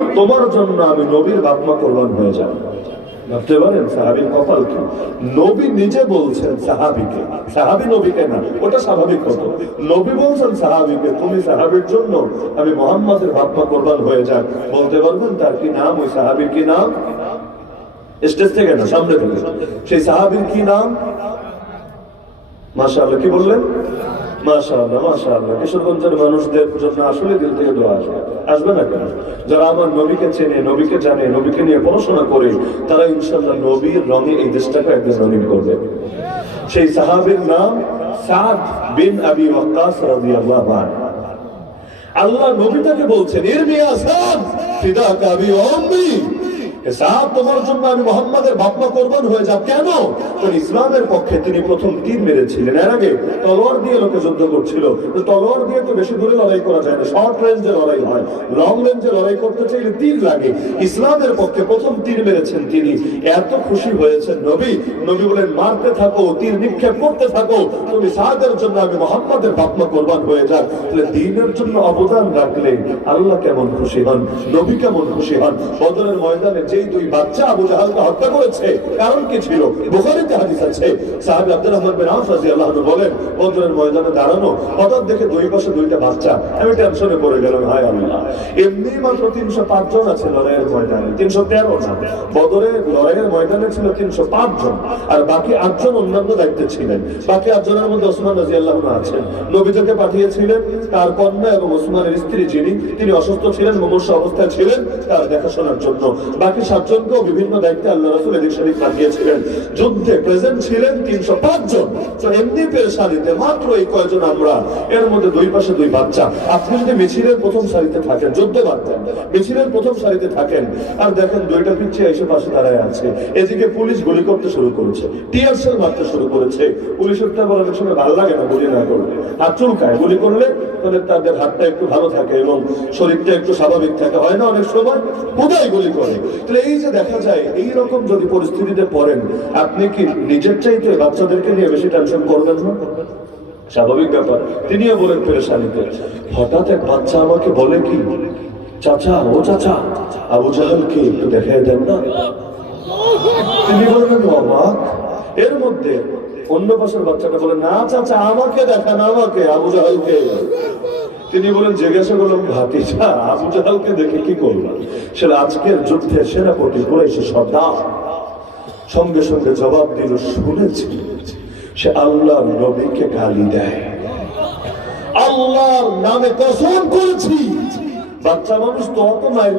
তোমার জন্য আমি নবীর বাপ মা কোরবান হয়ে যাব। ভাবতে পারেন সাহাবীর কপাল কি? নবী নিজে বলছেন সাহাবীকে, সাহাবী নবীকে না, ওটা স্বাভাবিক হতো। নবী বলছেন সাহাবীকে, তুমি সাহাবীর জন্য আমি মুহাম্মাদের বাপ মা কোরবান হয়ে যাক। বলতে পারবেন তার কি নাম? ওই সাহাবীর কি নাম? স্টেজ থেকে না, সামনে থেকে। সেই সাহাবীর কি নাম? মাশাআল্লাহ। কি বললেন? মাশাআল্লাহ, মাশাআল্লাহ। কিশোরগঞ্জের মানুষদের জন্য আসলে দিল থেকে দোয়া আসবে, আসবে না কেন? যারা আমার নবীকে চেনে, নবীকে জানে, নবীকে নিয়ে পড়াশোনা করে, তারা ইনশাআল্লাহ নবীর রঙে এই দেশটাকে একদিন রঙিন করবে। সেই সাহাবীর নাম সাদ বিন আবি ওয়াক্কাস রাদিয়াল্লাহু আনহু। আল্লাহ নবী তাকে বলছেন, ইরমি ইয়া সাদ ফিদাকা আবি ওয়া উম্মি, সাদ তোমার জন্য আমি মুহাম্মাদের বাপ মা কোরবান হয়ে যাব। কেন? কারণ ইসলামের পক্ষে তিনি প্রথম তীর মেরেছিলেন। এর আগে তলোয়ার দিয়ে লোকে যুদ্ধ করছিল। তলোয়ার দিয়ে তো বেশি দূরে লড়াই করা যায় না, শর্ট রেঞ্জে লড়াই হয়। লং রেঞ্জে লড়াই করতে চাইলে তীর লাগে। ইসলামের পক্ষে প্রথম তীর মেরেছেন তিনি। এত খুশি হয়েছেন নবী, নবী বলেন, মারতে থাকো, তীর নিক্ষেপ করতে থাকো, তুমি সাদের জন্য আমি মুহাম্মাদের বাপ মা কোরবান হয়ে যাক। তাহলে দ্বীনের জন্য অবদান রাখলে আল্লাহ কেমন খুশি হন, নবী কেমন খুশি হন। বদরের ময়দানে যেই দুই বাচ্চা আবু জাহালকে হত্যা করেছে, কারণ কি ছিল? বুখারীতে হাদিস আছে, সাহাবী আব্দুর রহমান বিন আওফ রাদিয়াল্লাহু আনহু বলেন, বদরের ময়দানে দাঁড়ানো, হঠাৎ দেখে দুই পাশে দুইটা বাচ্চা। আমি টেনশনে পড়ে গেলাম, হায় আল্লাহ, এমনি মাত্র 305 জন আছে লড়াইয়ের ময়দানে, 313 না। বদরের লড়াইয়ের ময়দানে ছিল 305 জন, আর বাকি 8 জন অন্যান্য দায়িত্বে ছিলেন। বাকি 8 জনের মধ্যে ওসমান রাদিয়াল্লাহু আনহু আছেন। নবীকে পাঠিয়েছিলেন তার কন্যা এবং ওসমানের স্ত্রী, তিনি অসুস্থ ছিলেন, মুমূর্ষু অবস্থায় ছিলেন, তার দেখাশোনার জন্য। বাকি 7 জনকেও বিভিন্ন দায়িত্বে আল্লাহ রাসূল এদিক সেদিক পাঠিয়েছিলেন। যুদ্ধে প্রেজেন্ট ছিলেন 305 জন। তো এমনি পেরেশানিতে মাত্র এই কয়জন আমরা, এর মধ্যে দুই পাশে দুই বাচ্চা। আপনি যদি মিছিলের প্রথম সারিতে থাকেন, যুদ্ধে বাড়তেন, মিছিলের প্রথম সারিতে থাকেন, আর দেখেন দুইটা পিচ্ছে এসে পাশে দাঁড়ায় আছে, এদিকে পুলিশ গুলি করতে শুরু করেছে, টিয়ার সেল মারতে শুরু করেছে। পুলিশের তো বলার সময় ভালো লাগে না, গুলি না করলে হাত চুলকায়। গুলি করলে তাহলে তাদের হাতটা একটু ভালো থাকে এবং শরীরটা একটু স্বাভাবিক থাকে, হয় না অনেক সময় কোথায় গুলি করে। তাহলে এই যে দেখা যায়, এইরকম যদি পরিস্থিতিতে পড়েন, আপনি কি নিজের চাইতে বাচ্চাদেরকে নিয়ে বেশি টেনশন করবেন না? স্বাভাবিক ব্যাপার। তিনিও বলেন পেরেশানিতে। হঠাৎ এক বাচ্চা আমাকে বলে কি, চাচা, ও চাচা, আবু জাহেলকে একটু দেখাই দেন না। তিনি বললেন অবাক। এর মধ্যে অন্য পাশের বাচ্চাটা বলে, না চাচা, আমাকে দেখান, আমাকে, আবু জাহেলকে। তিনি বলেন, জিজ্ঞাসা করলাম, ভাতিজা, আবু জাহেলকে দেখে কি করলাম? সেটা আজকের যুদ্ধের সেনাপতি কুরাইশি সর্দার। সঙ্গে সঙ্গে জবাব দিল, শুনেছি সে আল্লাহর নবীকে গালি দেয়, আল্লাহর নামে কসম করেছি। বাচ্চা মানুষ তো অত মায়ের